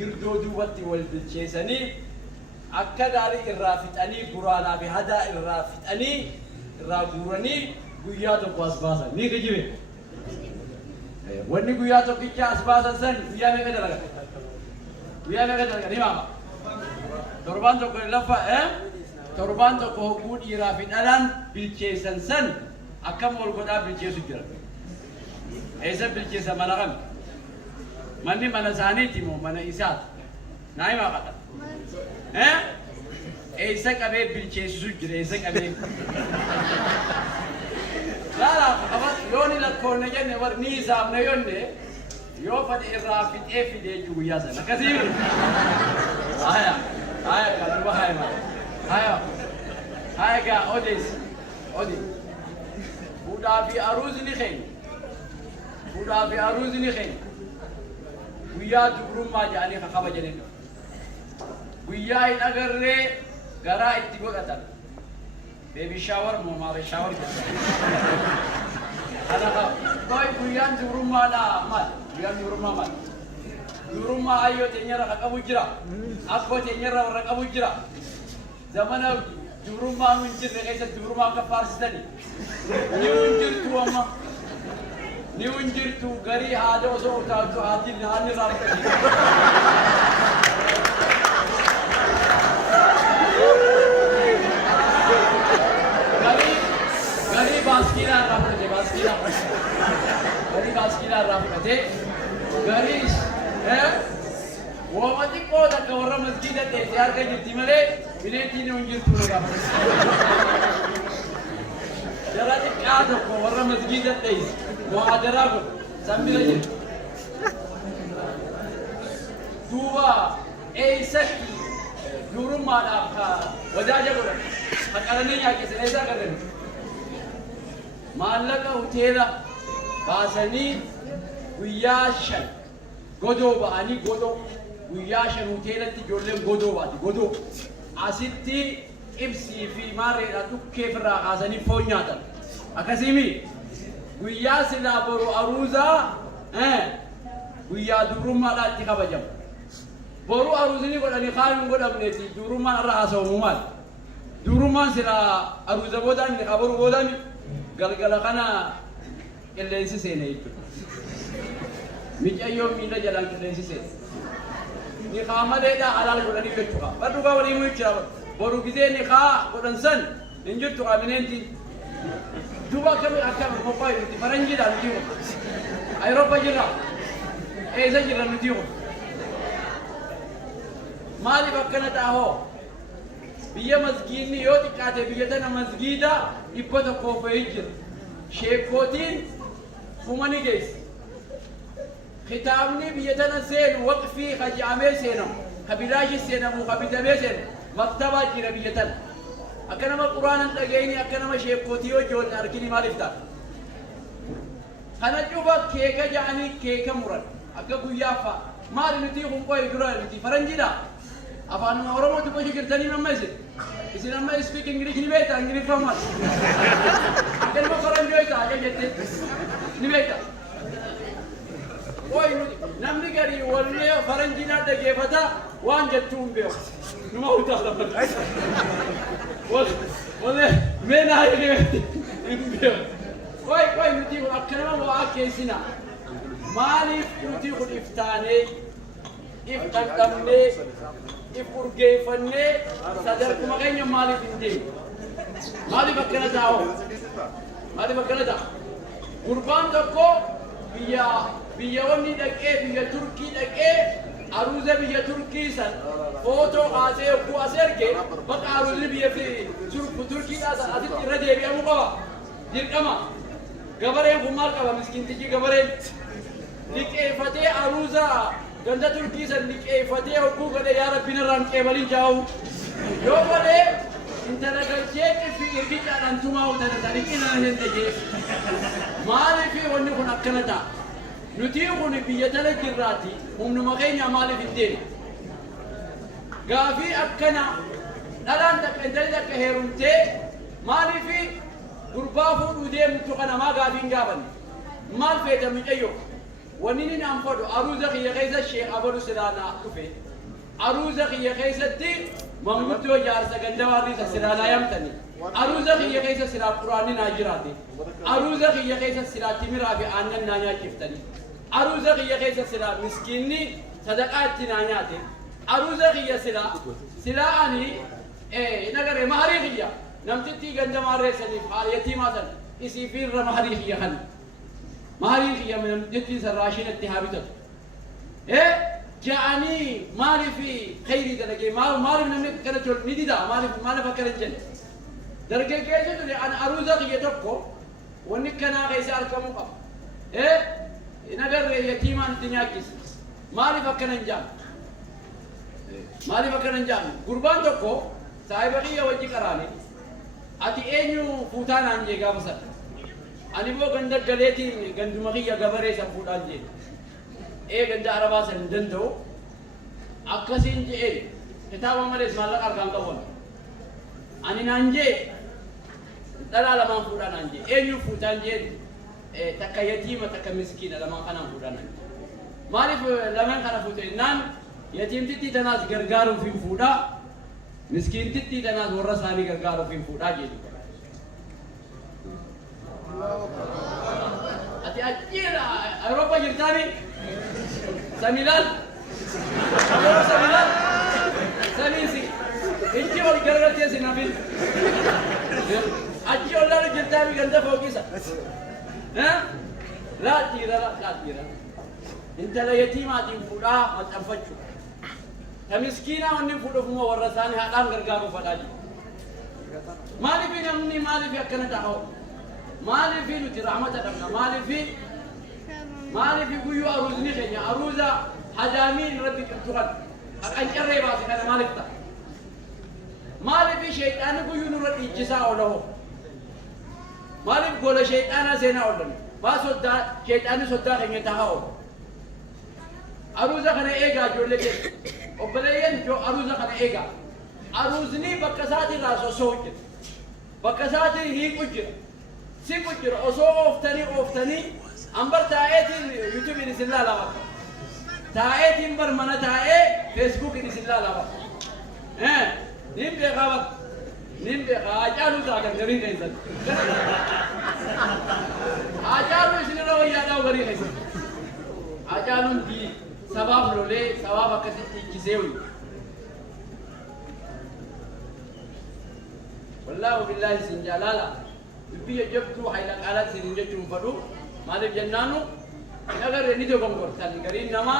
girdoo duubatti wal bilcheessanii akka gaarii irraa fixanii guraanaa fi hadaa irraa fixanii irraa guuranii guyyaa tokko as baasan ni kijibe. Wanni guyyaa tokkicha as baasan san guyyaa meeqa dalaga? Guyyaa meeqa dalaga ni maama? Torbaan tokko lafa torbaan tokko hogguu dhiiraa fi dhalaan bilcheessan san akkam ol godhaa bilcheessu jira. Eessa bilcheessa mana kam? Manni mana isaaniiti moo mana isaati? Naa himaa qaba. Eessa qabee bilcheessisu jira eessa qabee? Laala yooni lakkoonne jenne war ni isaafne yonne yoo fadhi irraa fixee fidee jiru guyyaa sana akkasii miti. Haya kaduba haya gaa odees fuudhaa fi aruuzni keenya guyyaa dubrummaa jedhanii kabajanii guyyaa hin agarree garaa itti godhatan. Baby shower mo mare shower kita. Ada boy buyan di rumah dah mat. Buyan di rumah mat. Di rumah ayo tenyara kamu jira. Aku tenyara orang kamu jira. Zaman di rumah muncul mereka di rumah ke Fars tadi. Ni muncul tu amma. Ni muncul tu gari ada so tu hati hani ramai. Baskila rafate garis wamati ko da kawra masjid te tayar ka jirti male bileti ne unjir tu ga jarati qaado ko warra masjid te muadara ko sambila jir duwa eisaki duruma da ka wajaja ko hakarane ya ke sai za ka gani mallaka hotela baasanii guyyaa shan godoo ba'anii godoo guyyaa shan hoteelatti ijoolleen godoo baati godoo asitti ibsii fi maarreedha dhukkee firraa kaasanii foon nyaatan akkasiimi guyyaa silaa boru aruuzaa guyyaa dubrummaadhaa itti kabajamu boru aruuzinii godhanii kaan hin godhamneeti dubrummaan irra haasawamu maal dubrummaan silaa aruuza boodaan inni qabaru boodaan galgala kana qilleensi seene jechuudha. Miicayyoon miila jalaan qilleensi seene. Ni qaamaleedhaa halaal godhanii jechuudha. Badduugaa walii muu jira. Boru gizee ni qaa godhan san hin jirtu qabineenti. Duuba akkam qophaa'i nuti faranjiidhaan nuti jiru. Ayiroopa jirra. Eessa jirra nuti jiru. Maaliif akkana taa'oo? Biyya masgiidni yoo xiqqaate biyya tana masgiida 100 fa'ii jira. Sheekotiin fumani geessi. Kitaabni biyya tana seenu waqfii kajaamee seenamu, kabilaashi seenamu, kabidamee seenu maktabaa jira biyya tana. Akka nama quraanan dhageenyi akka nama sheekootii yoo ijoollee argini maaliif ta'a? Kana cufa keeka ja'anii keeka muran akka guyyaa fa'a. Maali nuti kun qo'ee dura nuti faranjiidha. Afaan Oromoo dubbachuu jirtanii amma isin amma speak English ni beekta Ingiliffaa akka nama faranjoo ta'a jette ni beekta. Qo'ee nuti namni garii wallee faranjiidhaan dhaggeeffata waan jettuu hin beeku. Numa utaala wallee meenaa hin beeku. Qo'ee nuti akka nama waa keessina. Maaliif nuti kun iftaanee if dhaqxamnee if urgeeffannee sadarkuma keenya maaliif hin deemu? Maaliif akkana taa'oo? Maaliif akkana ta'a? Gurbaan tokko biyya wanni dhaqee biyya Turkii dhaqee aruuza biyya Turkii san footoo kaasee yogguu as erge bakka aruuzni biyya Turkiidhaa san asitti irra deebi'amuu qaba. Dirqama. Gabareen kun maal qaba miskiintichi gabareen? Liqeeffatee aruuza ganda Turkii san liqeeffatee hogguu godhe yaa rabbi narraan qeebaliin jaa'u yoo godhe intala galchee fi irgiidhaadhaan tumaa utana tariqina hin dhagee maaliif wanni kun akkana ta'a? Nuti kun biyya tana jirraati humnuma keenya maaliif hin deemu? Gaafii akkana dhalaan takka intalli takka heerumtee maaliif gurbaa fuudhuu deemtu kana maa gaafii hin gaafanne? Maal feeta miidhayyoo? ونين أنفرد أروزك يا خيس الشيخ أبو سلانا كفي أروزك يا خيس الدين ممدو جارس جندواري سلانا يمتني أروزك يا خيس سلا قرآن ناجراتي أروزك يا خيس سلا تمرا في آن نانيا كفتني أروزك يا خيس سلا مسكيني صدقات نانياتي أروزك يا سلا أني نقدر مهرية نمتتي جندواري سني يتيماتن يسيفير مهرية هن مهرية من جتي سراشين التهابيتك جاني مالي في خيري درجة مالي من كذا جل نديدا مالي فكر الجنة درجة كذا تقول أنا أروزك يتوقع ونكنا كيس أركم قب نقدر يتيمان الدنيا كيس مالي فكر الجام مالي فكر الجام قربان توقع سايبقي وجه كراني أتي أنيو فوتان أنجي قابسر أنا بو غندق غليتي غندمخيا غبري سفودان جي غندا عربا سندندو أكسين جي كتابا مريس مالك أركان كون أنا نانجي دلا لما فودان أنجي أنيو فوتان جي تكا يتيم تكا مسكين لما كان فودان أنجي مالف لما كان فوتان نان يتيم تتي تناس غرغارو في فودا مسكين تتي تناس ورساني غرغارو في فودا جي أتي أجيل أوروبا جرتاني سميلان سميلان سميسي إنتي ولا كررت يا سنابيل أجي ولا جرتاني كندا فوقيسا ها لا تيرا لا تيرا أنت لا يتيم أتيم فودا ما تنفجوا كمسكينة وني فودا فما ورثاني هذا غرقابو فداجي مالي في نمني مالي في أكنة تاهو مالي في نتي رحمة دمنا مالي في بيو أروزني خيني أروزا حجامين ربك التغد أنجر ريباسي كان مالك تا مالي في شيطان بيو نرد إجساء له مالي في قول شيطان سينا ولن ما صدا شيطان صدا خيني تاهو أروزا خنا إيجا جولك وبلاين جو أروزا خنا إيجا أروزني بكساتي راسو سوج بكساتي هيك وجه سيكوجر أوفتني أمبر تاعتي يوتيوب نسلا لا بقى تاعتي أمبر منا تاعي فيسبوك نسلا لا بقى نيم بيغابك نيم بيغا أجالو تاعك غريب إنسان أجالو إسنا لو يادو غريب إنسان أجالو دي سبب لولي سبب كسي كيسيوي والله بالله سنجالالا بيا جبتو حيلك على سنين جتوم فدو ما لب جنانو نقدر نديو بمقر ثاني كريم نما